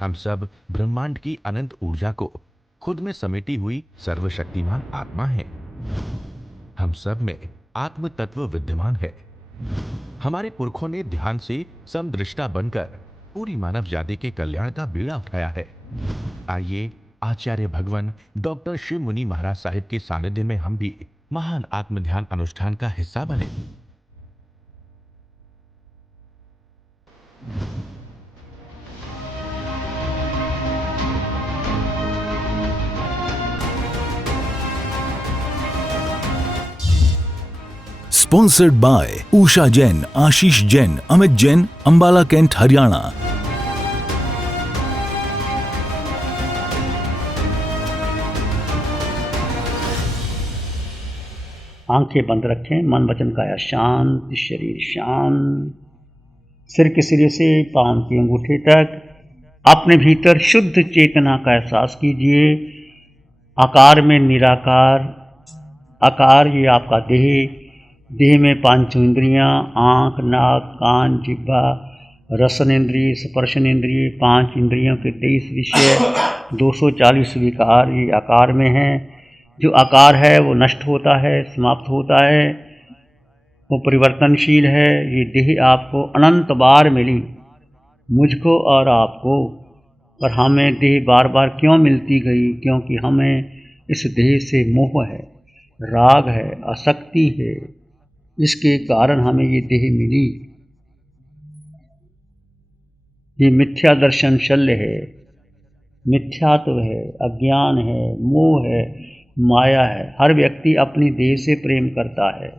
हम सब ब्रह्मांड की अनंत ऊर्जा को खुद में समेटी हुई सर्वशक्तिमान आत्मा हैं। हम सब में आत्म तत्व विद्यमान है। हमारे पुरखों ने ध्यान से समदृष्टा बनकर पूरी मानव जाति के कल्याण का बीड़ा उठाया है। आइए आचार्य भगवान डॉक्टर शिव मुनि महाराज साहिब के सानिध्य में हम भी महान आत्म ध्यान अनुष्ठान का हिस्सा बने। Sponsored by Usha Jain, Ashish Jain, Amit Jain, Ambala Kent, Haryana। आंखें बंद रखें, मन वचन काया शांत, शरीर शांत। सिर के सिरे से पांव की अंगूठे तक अपने भीतर शुद्ध चेतना का एहसास कीजिए। आकार में निराकार आकार, ये आपका देह में पांचों इंद्रियां, आंख, नाक, कान, जिह्वा, रसन इंद्रिय, स्पर्शन इंद्रिय, 5 इंद्रियों के 23 विषय, 240 विकार, ये आकार में है। जो आकार है वो नष्ट होता है, समाप्त होता है, वो परिवर्तनशील है। ये देह आपको अनंत बार मिली, मुझको और आपको, पर हमें देह बार बार क्यों मिलती गई? क्योंकि हमें इस देह से मोह है, राग है, आसक्ति है। इसके कारण हमें ये देह मिली। ये मिथ्या दर्शन शल्य है, मिथ्यात्व है, अज्ञान है, मोह है, माया है। हर व्यक्ति अपनी देह से प्रेम करता है,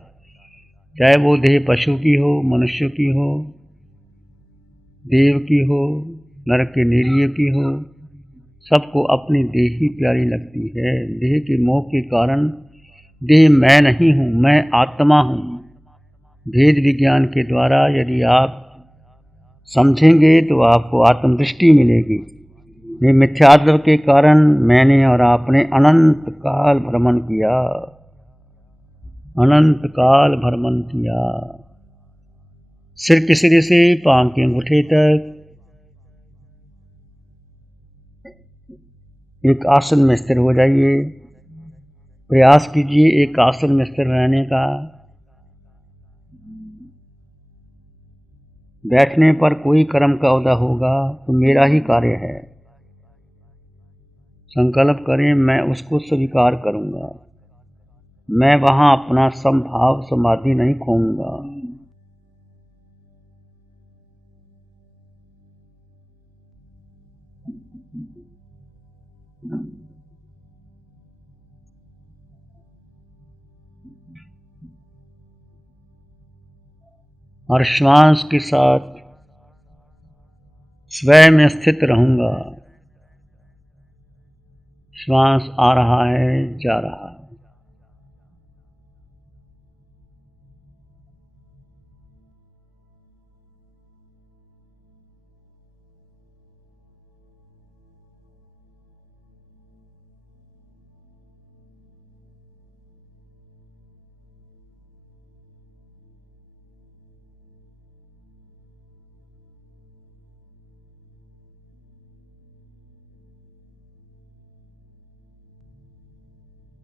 चाहे वो देह पशु की हो, मनुष्य की हो, देव की हो, नरक के निरीय की हो, सबको अपनी देह ही प्यारी लगती है। देह के मोह के कारण देह मैं नहीं हूँ, मैं आत्मा हूँ। भेद विज्ञान के द्वारा यदि आप समझेंगे तो आपको आत्मदृष्टि मिलेगी। ये मिथ्यात्व के कारण मैंने और आपने अनंत काल भ्रमण किया, अनंत काल भ्रमण किया। सिर के सिरे से पांव के अंगूठे तक एक आसन में स्थिर हो जाइए। प्रयास कीजिए एक आसन में स्थिर रहने का। बैठने पर कोई कर्म का उदय होगा तो मेरा ही कार्य है। संकल्प करें, मैं उसको स्वीकार करूंगा। मैं वहां अपना समभाव समाधि नहीं खोऊंगा। और श्वास के साथ स्वयं में स्थित रहूंगा। श्वास आ रहा है, जा रहा है।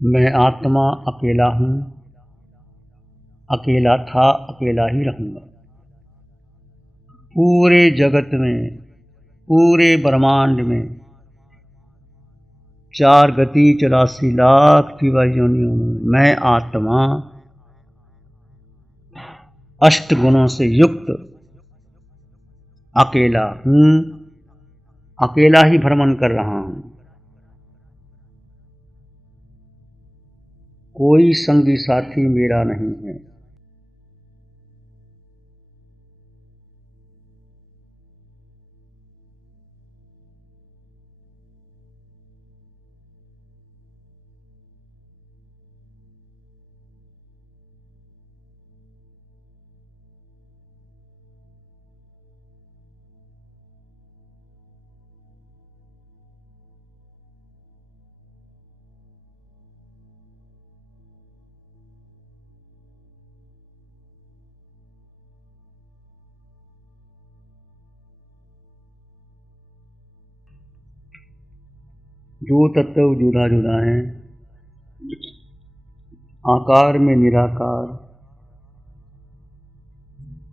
मैं आत्मा अकेला हूँ, अकेला था, अकेला ही रहूँगा। पूरे जगत में, पूरे ब्रह्मांड में 4 गति 84 लाख जीवा योनियों में मैं आत्मा 8 गुणों से युक्त अकेला हूँ, अकेला ही भ्रमण कर रहा हूँ। कोई संगी साथी मेरा नहीं है। दो तत्व जुदा जुदा हैं, आकार में निराकार।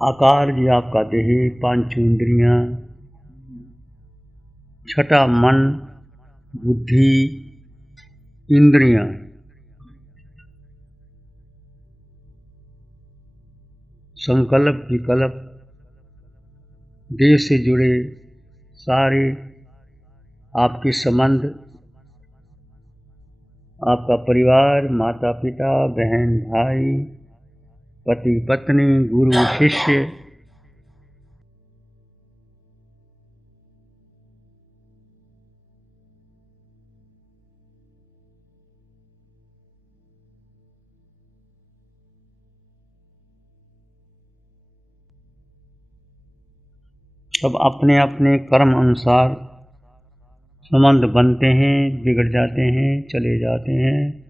आकार जी आपका देह, पांचों इंद्रियां, छठा मन, बुद्धि, इंद्रियां। संकल्प विकल्प, देह से जुड़े सारे आपके संबंध, आपका परिवार, माता पिता, बहन भाई, पति पत्नी, गुरु शिष्य, सब अपने अपने कर्म अनुसार संबंध बनते हैं, बिगड़ जाते हैं, चले जाते हैं।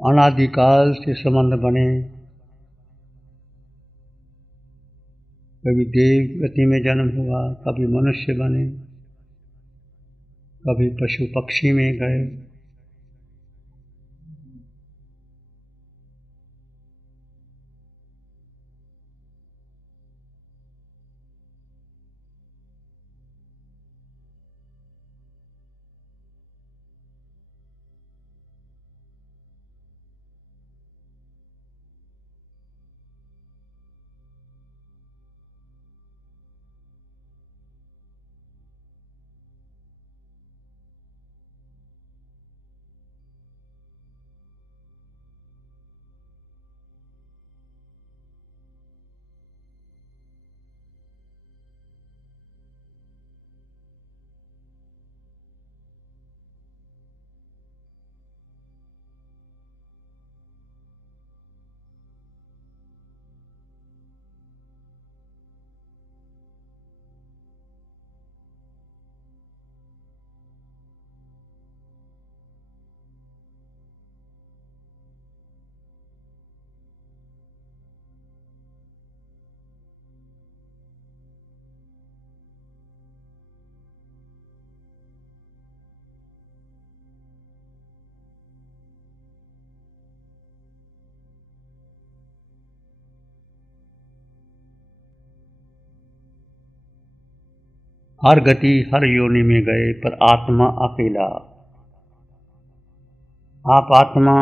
अनादिकाल से संबंध बने, कभी देव गति में जन्म हुआ, कभी मनुष्य बने, कभी पशु पक्षी में गए। हर गति हर योनि में गए, पर आत्मा अकेला। आप आत्मा,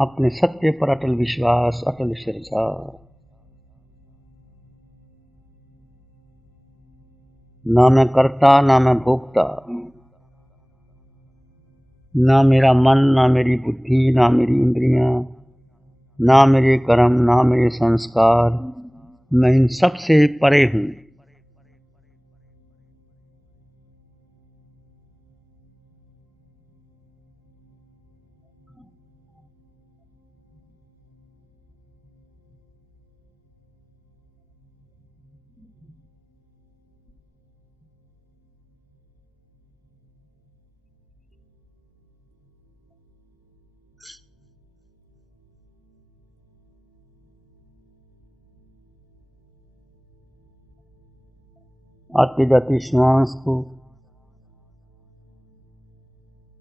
अपने सत्य पर अटल विश्वास, अटल श्रद्धा। ना मैं करता, ना मैं भोगता, ना मेरा मन, ना मेरी बुद्धि, ना मेरी इंद्रियां, ना मेरे कर्म, ना मेरे संस्कार, मैं इन सब से परे हूं। आते जाते श्वास को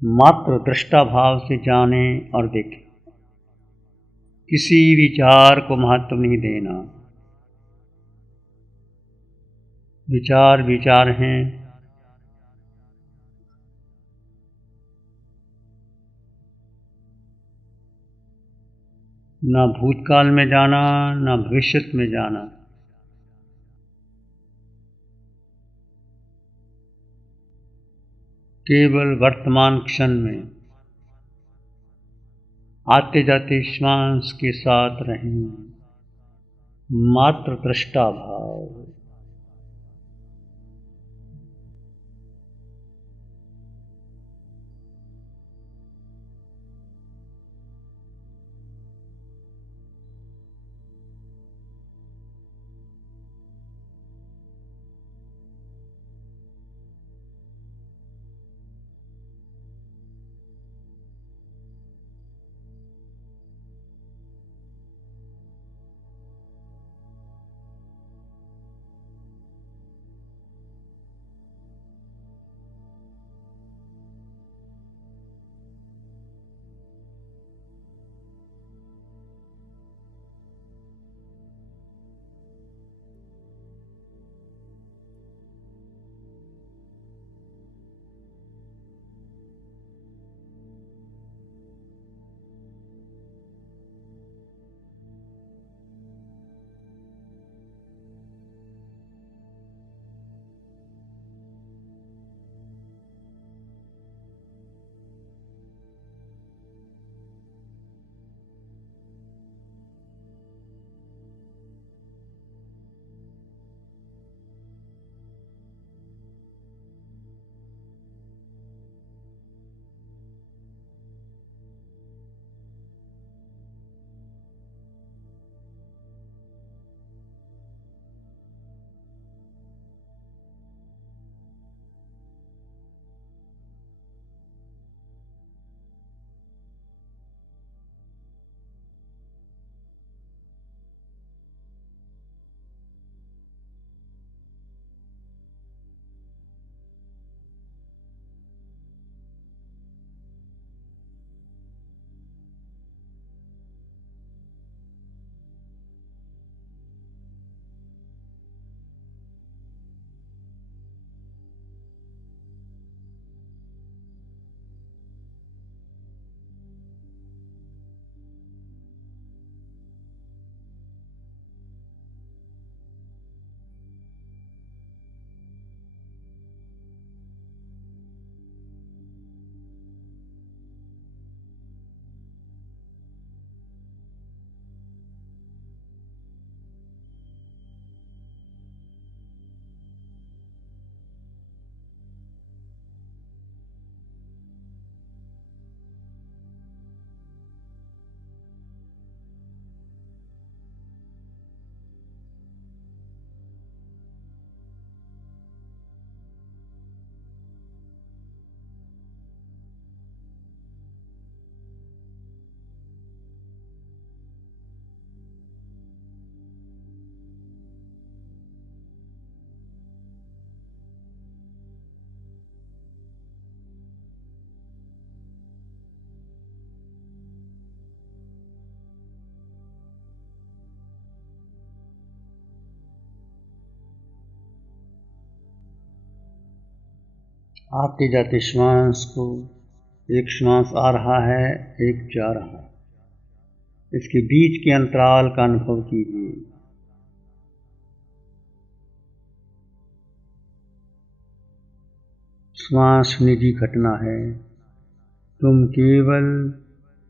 मात्र दृष्टा भाव से जाने और देखें। किसी विचार को महत्व नहीं देना। विचार विचार हैं, ना भूतकाल में जाना, ना भविष्य में जाना। केवल वर्तमान क्षण में आते जाते श्वास के साथ रहें, मात्र दृष्टा भाव। आते जाते श्वास को, एक श्वास आ रहा है, एक जा रहा है, इसके बीच के अंतराल का अनुभव कीजिए। श्वास निजी घटना है, तुम केवल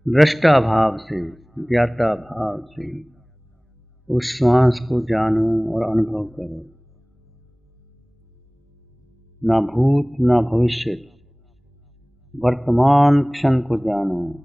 दृष्टा भाव से, ज्ञाता भाव से उस श्वास को जानो और अनुभव करो। ना भूत ना भविष्य, वर्तमान क्षण को जानो।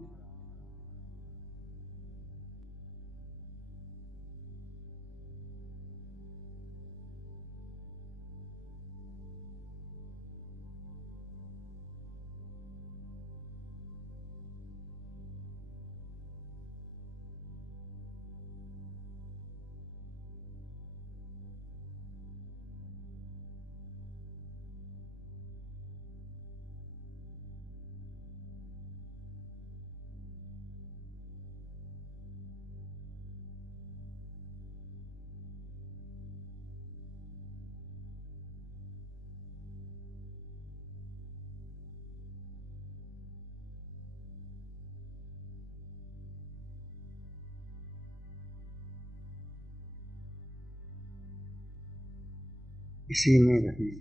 इसी में रहें।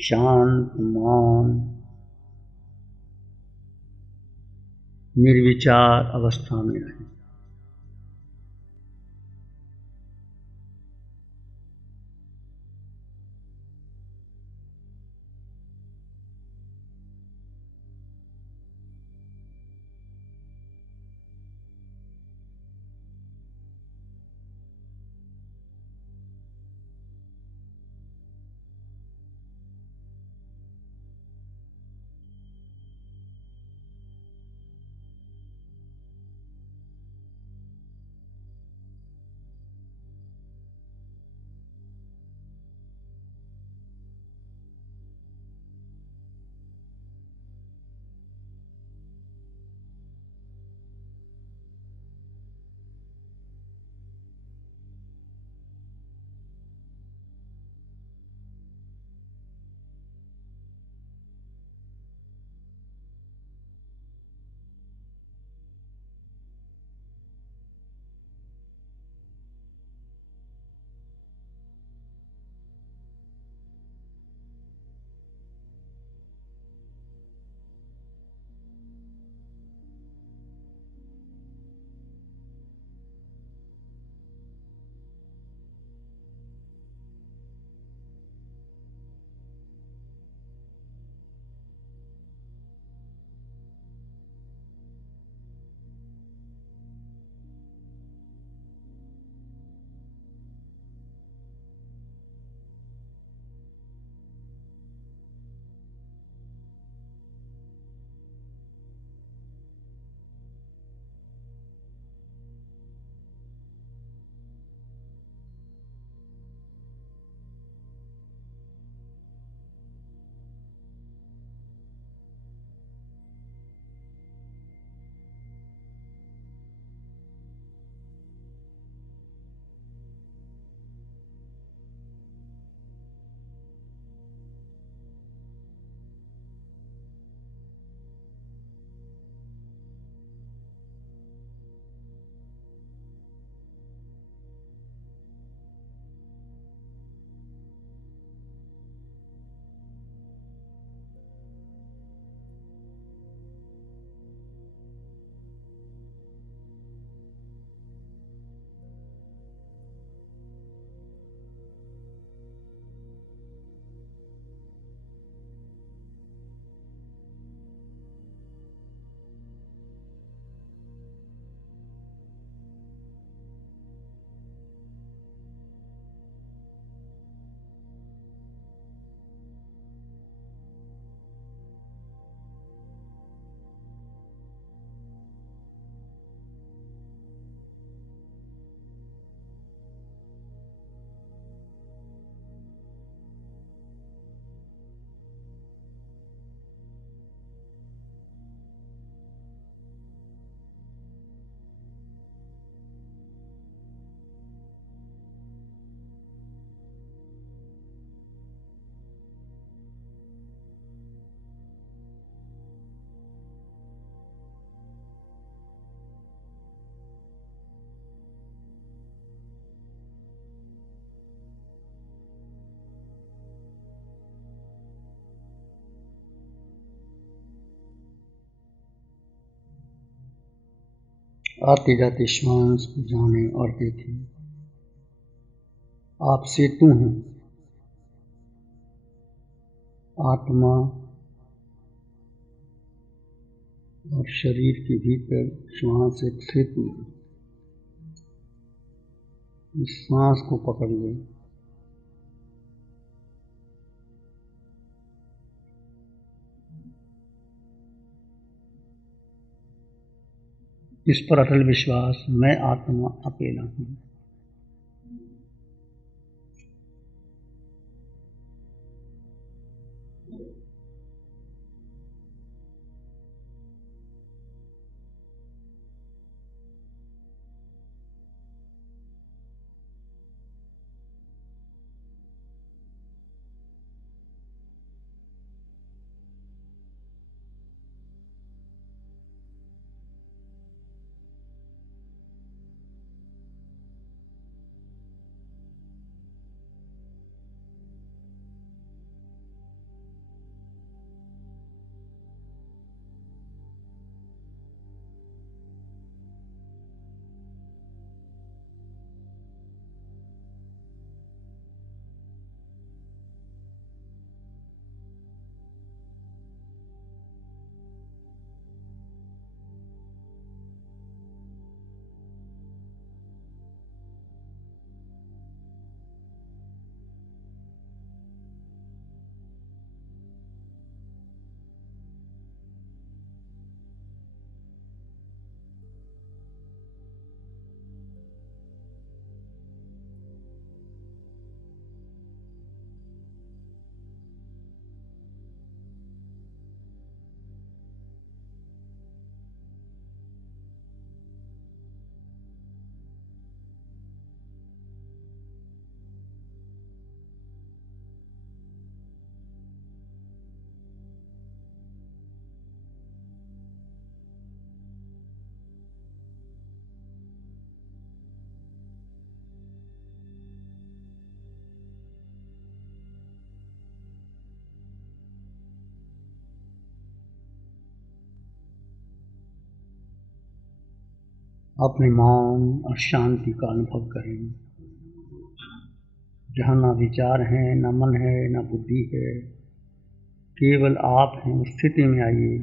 शांत, मौन, निर्विचार अवस्था में रहें। आते जाते श्वास को जाने और देखें। आप सेतु हैं। आत्मा और शरीर के भीतर श्वास एक सेतु है। इस श्वास को पकड़ लें। इस पर अटल विश्वास, मैं आत्मा अकेला हूं। अपने मौन और शांति का अनुभव करें। जहाँ ना विचार है, ना मन है, ना बुद्धि है, केवल आप हैं, उस स्थिति में आइए।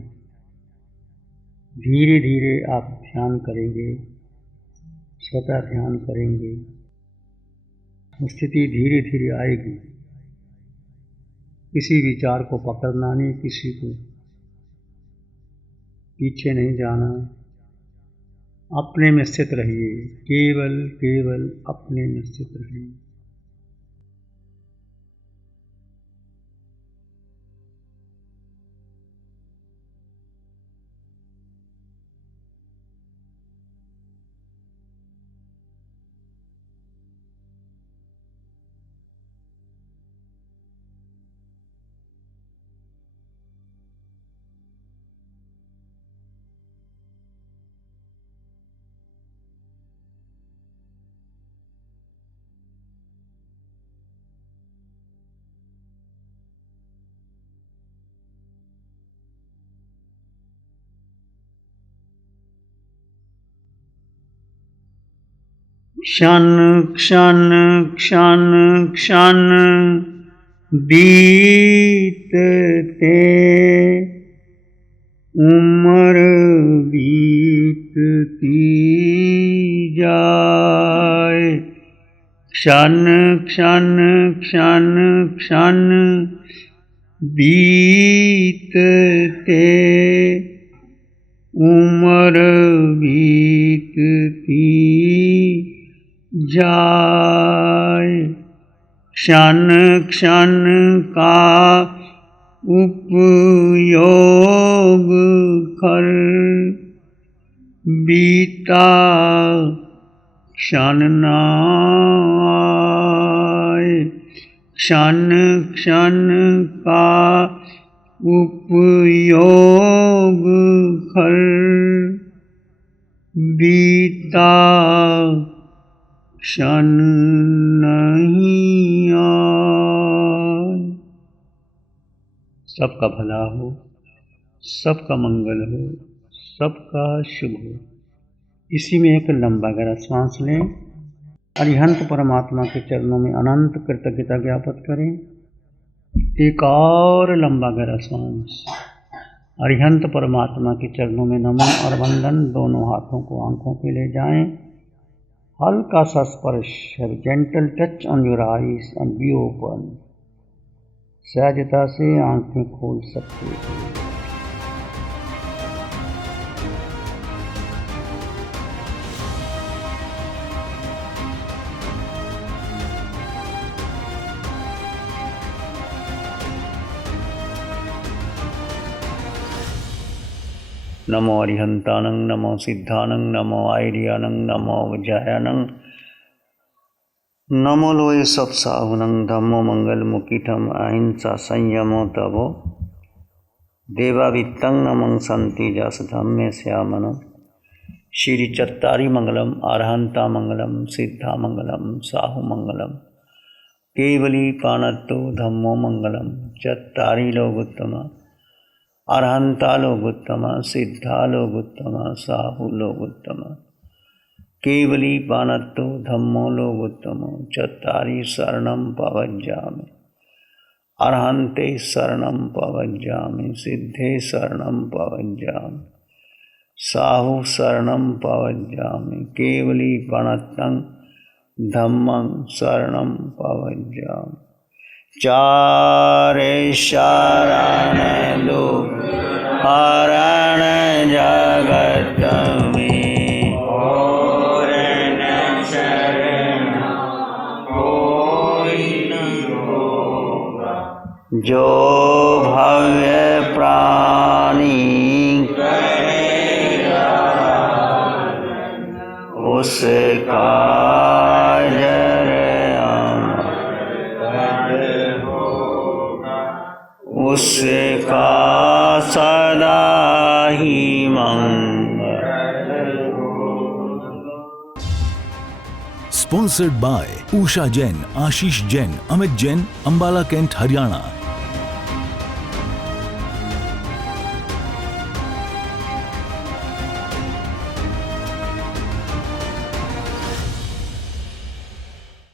धीरे धीरे आप ध्यान करेंगे, स्वतः ध्यान करेंगे, स्थिति धीरे धीरे आएगी। किसी विचार को पकड़ना नहीं, किसी को पीछे नहीं जाना, अपने में स्थित रहिए, केवल केवल अपने में स्थित रहिए। क्षण क्षण क्षण क्षण बीतते उम्र बीतती जाए। क्षण क्षण क्षण क्षण बीतते उम्र बीतती जाए। क्षण क्षण का उपयोग कर बीता क्षण न आए। क्षण क्षण का उपयोग कर बीता क्षण नहीं आए। सबका भला हो, सबका मंगल हो, सबका शुभ हो। इसी में एक लंबा गहरा श्वास लें। अरिहंत परमात्मा के चरणों में अनंत कृतज्ञता ज्ञापित करें। एक और लंबा गहरा श्वास। अरिहंत परमात्मा के चरणों में नमन और वंदन, दोनों हाथों को आंखों पे ले जाएं। हल्का सा स्पर्श, gentle touch on your eyes and be open. सहजता से आंखें खोल सकते हैं। नमो अरिहंतानं, नमो सिद्धानं, नमो आयर्यानं, नमो वज्रायानं, नमो लोये सब साहुनं, धम्मो मंगल मुकीठम अहिंसा संयमो तवो देवावित्तं नमं संति जस धम्मे श्यामनं। श्री चत्तारी मंगलम, अरहंता मंगलम, सिद्धा मंगलम, साहु मंगलम, केवली पानत्तो धम्मो मंगलम। चत्तारी लोगोत्तम, अरहंता लोगोत्तम, सिद्धा लोगोत्तम, साहु लोगोत्तम, केवली पानत्तो धम्मो लोगोत्तम। चत्तारी शरणं पवज्जामि, अरहन्ते शरणं पवज्जामि, सिद्धे शरणं पवज्जामि, साहु शरणं पवज्जामि, केवली पानत्तं धम्मं शरणं पवज्जामि। चारे शरण लो हरण जगत में, और न शरण कोई न होगा। जो भव्य प्राणी करेगा उसका उसका सदा ही मंगल। Sponsored by Usha Jain, Ashish Jain, Amit Jain, Ambala cantt, Haryana.